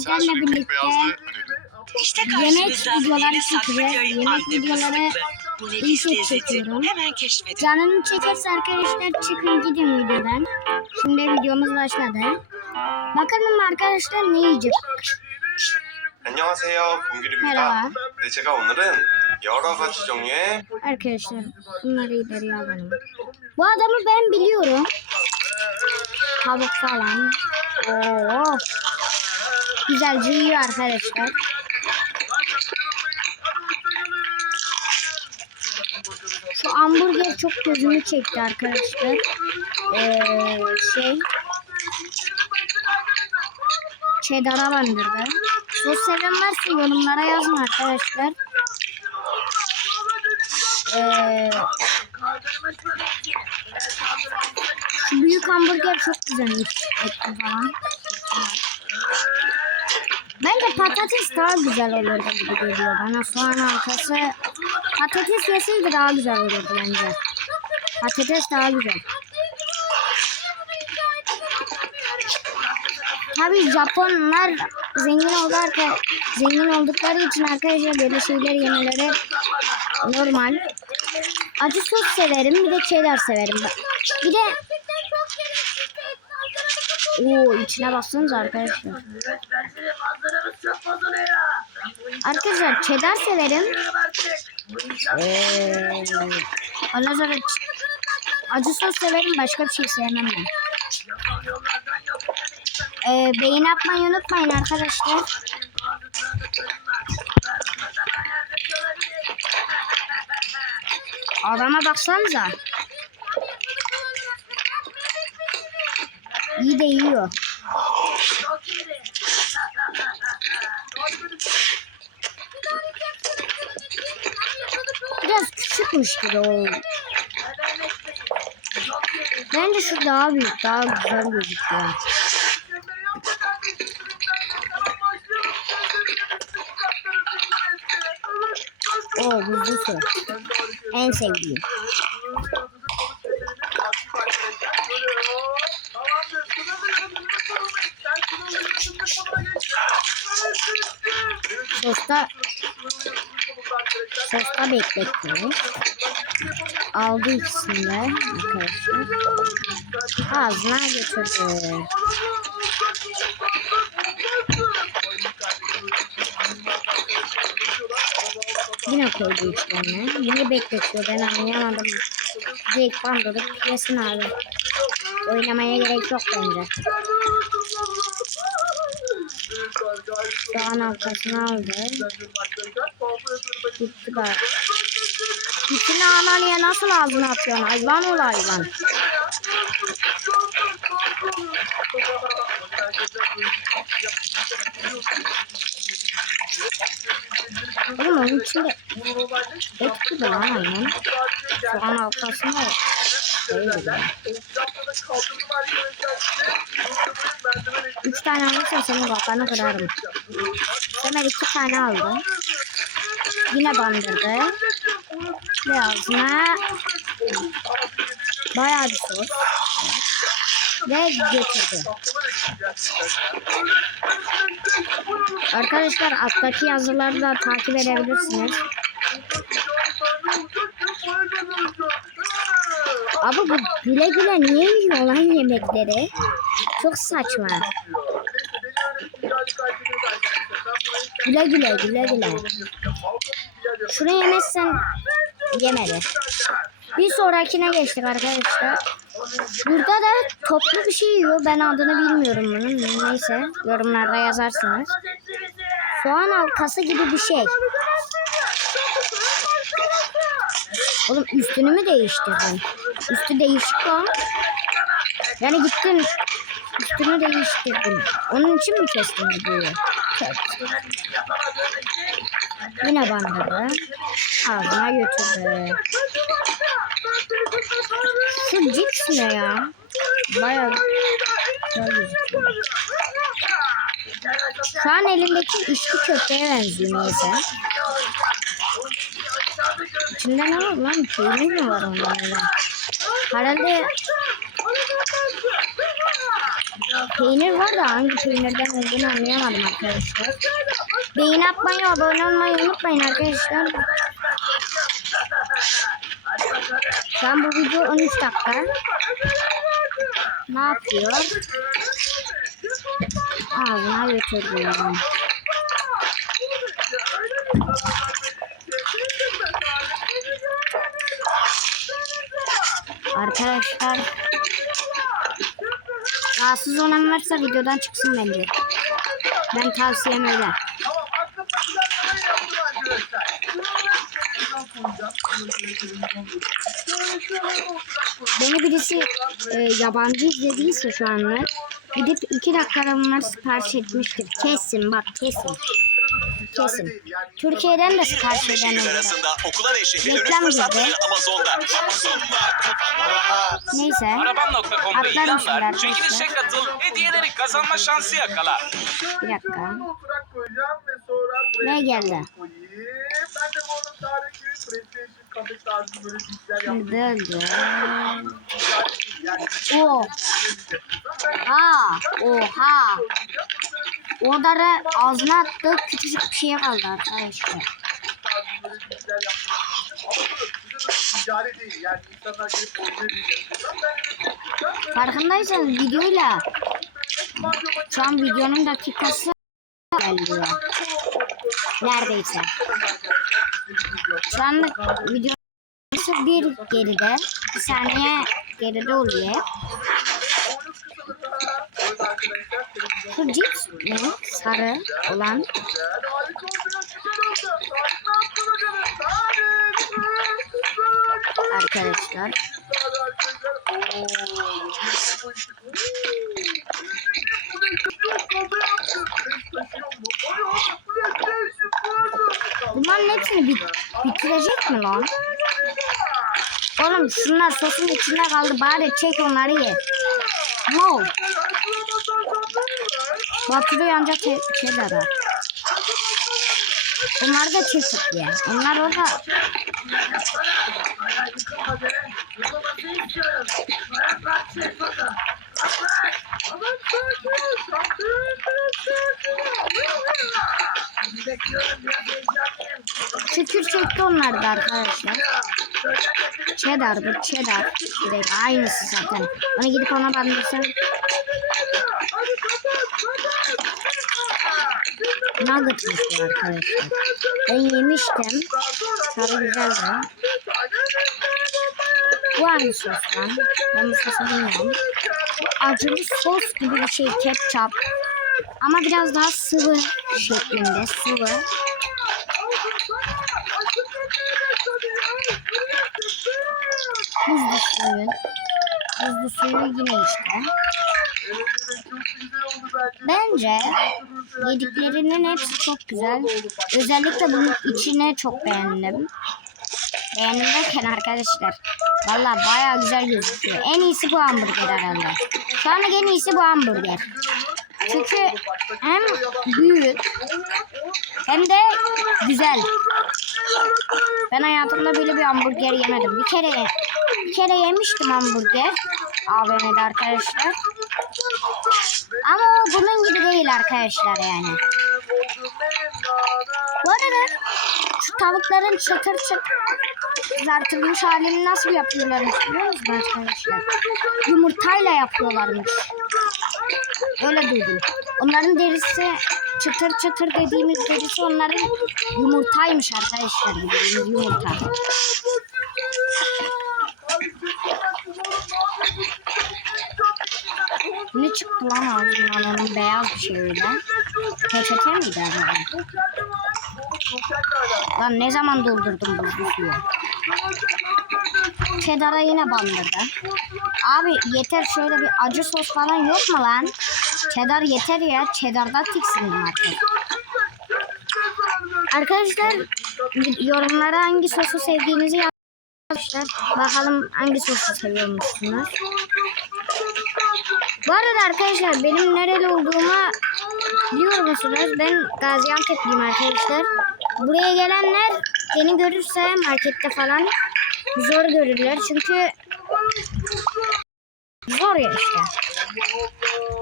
sizlerle birlikte İşte yemek karşınızda videoları yeni çekeceğiz. Saklıköy Yemek Antep videoları fıstıklı. Bu ilk nefis kez lezzeti çekiyorum. hemen keşfedin. Canını çekerse arkadaşlar çıkın gidin videodan. Şimdi videomuz başladı. Bakalım arkadaşlar ne yiyecek? 안녕하세요, 봉규리입니다. Merhaba. 네, 제가 오늘은 여러 가지 종류의 Arkadaşlar bunları ileriye alalım. Bu adamı ben biliyorum. Tavuk falan. Oo. Güzelce yiyor arkadaşlar. Şu hamburger çok gözümü çekti arkadaşlar. Ee, şey. Cheddar'a bandırdı. Sos seven varsa yorumlara yazın arkadaşlar. Ee, şu büyük hamburger çok güzelmiş. Etli falan. Bence patates daha güzel olurdu gibi geliyor bana. Soğan halkası patates yeseydi daha güzel olurdu bence. Patates daha güzel. Tabii Japonlar zengin oldukları, zengin oldukları için arkadaşlar böyle şeyler yemeleri normal. Acı sos severim bir de cheddar severim. Bir de Oo içine bassanız arkadaşlar. Arkadaşlar cheddar severim. Ondan sonra acı sos severim başka bir şey sevmem ben. Ee, beğeni atmayı unutmayın arkadaşlar. Adama baksanıza. İyi de yiyor. Biraz küçükmüş gibi o. Bence şu daha büyük, daha güzel gözüküyor. Oo buzlu su. En sevdiğim. Sosta sosta bekletmiyor. Aldı ikisini de arkadaşlar. Ağzına götürdü. Yine koydu içlerine. Yine bekletiyor. Ben anlayamadım. Direkt bandırıp yesin abi. Oynamaya gerek yok bence. Soğan halkasını aldı. Gitti bak. İçine ananıya nasıl ağzına atıyorsun? Hayvan ol hayvan. Oğlum onun içinde et gibi lan hayvan. Yani. Üç tane alırsan senin kafanı kırarım. Ömer iki tane aldı. Yine bandırdı. Ve ağzına bayağı bir sos. Ve götürdü. Arkadaşlar alttaki yazıları da takip edebilirsiniz. Abi bu güle güle niye yiyor lan yemekleri? Çok saçma. Güle güle güle güle. Şunu yemezsen yemedi. Bir sonrakine geçtik arkadaşlar. Burada da toplu bir şey yiyor. Ben adını bilmiyorum bunun. Neyse yorumlarda yazarsınız. Soğan halkası gibi bir şey. Oğlum üstünü mü değiştirdin? Üstü değişik lan. Yani gittin üstünü değiştirdin. Onun için mi kestin videoyu? Kes. Yine bandırdı. Ağzına götürdü. Şu cips ne ya? Bayağı. Şu an elindeki içki köpeğe benziyor neyse. İçinde ne var lan? Peynir mi var onlarda? Herhalde peynir var da hangi peynirden olduğunu anlayamadım arkadaşlar. Beğeni atmayı, abone olmayı unutmayın arkadaşlar. Şu an bu video 13 dakika. Ne yapıyor? Ağzına götürdüm. Arkadaşlar rahatsız olan varsa videodan çıksın bence. Ben tavsiyem öyle. Beni birisi e, yabancı izlediyse şu anlık gidip iki dakikada bunları sipariş etmiştir. Kesin bak kesin. Kesin. Türkiye'den de sipariş 15 eden arasında okula ve şehre dönüş fırsatları. Amazon'da. Amazon'da. Neyse. Arabam.com'da ilanlar, arkadaşlar. çekilişe katıl, hediyeleri kazanma şansı yakala. Bir dakika. Şöyle oturak koyacağım ve sonra buraya Ne geldi? Ben de bu onun tarihi PlayStation kafe tarzı böyle Şimdi yaptım. öldü. Yani Oo. Ha. Oha. Odarı ağzına attı. Küçücük bir şeye kaldı arkadaşlar. Farkındaysanız videoyla şu an videonun dakikası geliyor. Neredeyse. Şu anlık videosu bir geride. Bir saniye geride oluyor. Şu cips ne? Sarı olan. Arkadaşlar. Bitirecek mi lan? Oğlum şunlar sosun içinde kaldı. Bari çek onları ye. No. Batırıyor ancak çe çedara. Bunlar da çekik ye. Onlar orada şükür çekti onlar da arkadaşlar. Cheddar bu cheddar. Direkt aynısı zaten. Onu gidip ona bandırsam. Nugget'mış bu arkadaşlar. Ben yemiştim. Tadı güzeldi. Bu hangi sos lan? Ben bu sosu bilmiyorum. Acılı sos gibi bir şey ketçap. Ama biraz daha sıvı şeklinde sıvı. Buzlu suyu. Buzlu suyu yine işte. Bence yediklerinin hepsi çok güzel. Özellikle bunun içine çok beğendim. Beğendim derken arkadaşlar. Valla baya güzel gözüküyor. En iyisi bu hamburger herhalde. An en iyisi bu hamburger. Çünkü hem büyük hem de güzel. Ben hayatımda böyle bir hamburger yemedim. Bir kere bir kere yemiştim hamburger. AVM'de arkadaşlar. Ama bunun gibi değil arkadaşlar yani. Şu tavukların çıtır çıtır kızartılmış halini nasıl yapıyorlarmış biliyor musunuz arkadaşlar? Yumurtayla yapıyorlarmış. Öyle duydum. Onların derisi çıtır çıtır dediğimiz derisi onların yumurtaymış arkadaşlar. Yumurta. Ne çıktı lan ağzından onun beyaz bir şey öyle. Peçete miydi acaba? Lan ne zaman doldurdum bu suyu? Cheddar'a yine bandırdı. Abi yeter şöyle bir acı sos falan yok mu lan? Cheddar yeter ya. Cheddar'da tiksindim artık. Arkadaşlar yorumlara hangi sosu sevdiğinizi yazmışlar. Bakalım hangi sosu seviyormuşsunuz. Bu arada arkadaşlar benim nereli olduğumu biliyor musunuz? Ben Gaziantep'liyim arkadaşlar. Buraya gelenler beni görürse markette falan zor görürler. Çünkü zor ya işte.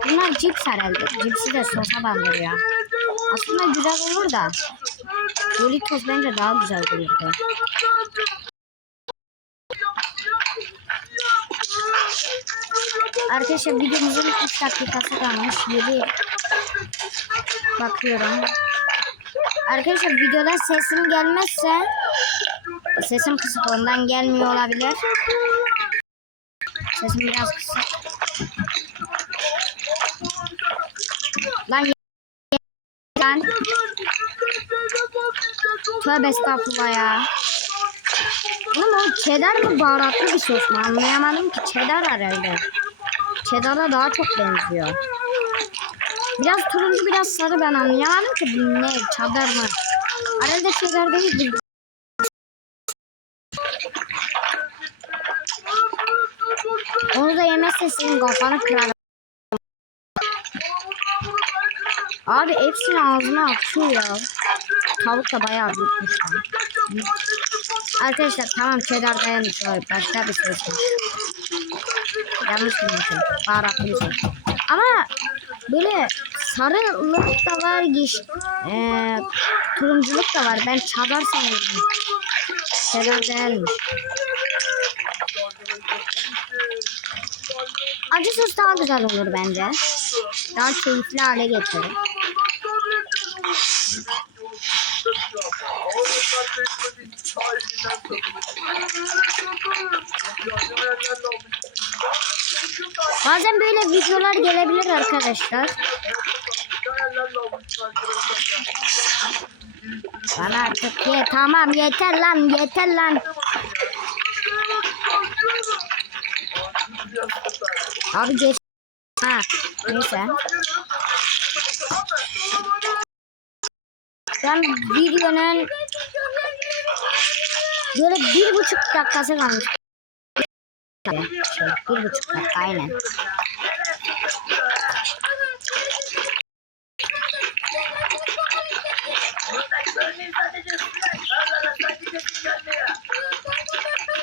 Bunlar cips herhalde. Cipsi de sosa bandırıyor. Aslında güzel olur da. Doritos bence daha güzel olurdu. Arkadaşlar videomuzun 3 dakikası kalmış. 7 bakıyorum. Arkadaşlar videoda sesim gelmezse sesim kısık gelmiyor olabilir. Sesim biraz kısık. Lan lan. Tövbe estağfurullah ya. Oğlum o cheddar mı baharatlı bir sos mu anlayamadım ki cheddar herhalde. Cheddar'a daha çok benziyor. Biraz turuncu biraz sarı ben anlayamadım ki bu ne cheddar mı? Herhalde cheddar değil. Onu da yemezse senin kafanı kırarım. Abi hepsini ağzına atıyor ya. Tavuk da bayağı büyükmüş. Arkadaşlar tamam cheddar dayanmış. o Başka bir sosmuş. Yanlış bilmişim. Baharatlı bir sos. Ama böyle sarılık da var, yeş, eee turunculuk da var. Ben çadar sanıyordum. Cheddar değilmiş. Acı sos daha güzel olur bence. Daha keyifli hale getirir. Bazen böyle videolar gelebilir arkadaşlar. Bana artık tamam yeter lan yeter lan. Abi geç. Ha neyse. Ben videonun böyle bir buçuk dakikası kalmış. Bir buçuk dakika aynen.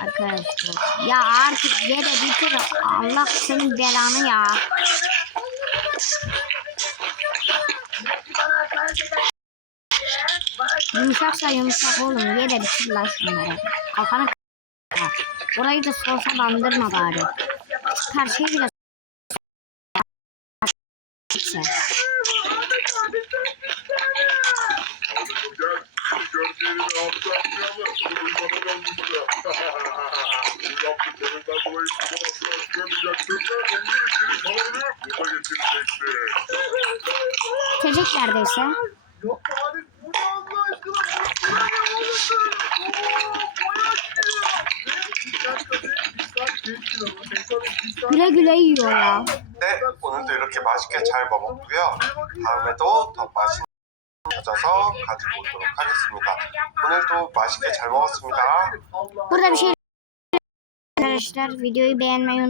Arkadaşlar ya artık ye de bitir Allah senin belanı ya. Yumuşaksa yumuşak oğlum ye de bitir lan şunları. Kafanı k***a. Orayı da sosa bandırma bari. Şu Karşıyı bile haftalayalım. Duymadan olmuştu. Bu yaptıklarından dolayı babası özlemeyecektir de onun için kalanını burada getirecektir. Tecek neredeyse. Yok abi bu ne Allah aşkına? Bu ne oğlum? Oo, Güle güle yiyor ya. 네, 오늘도 이렇게 맛있게 잘 먹었고요. 다음에도 더 맛있는 거 찾아서 가지고 오도록 하겠습니다. 오늘도 맛있게 잘 먹었습니다. Arkadaşlar videoyu beğenmeyi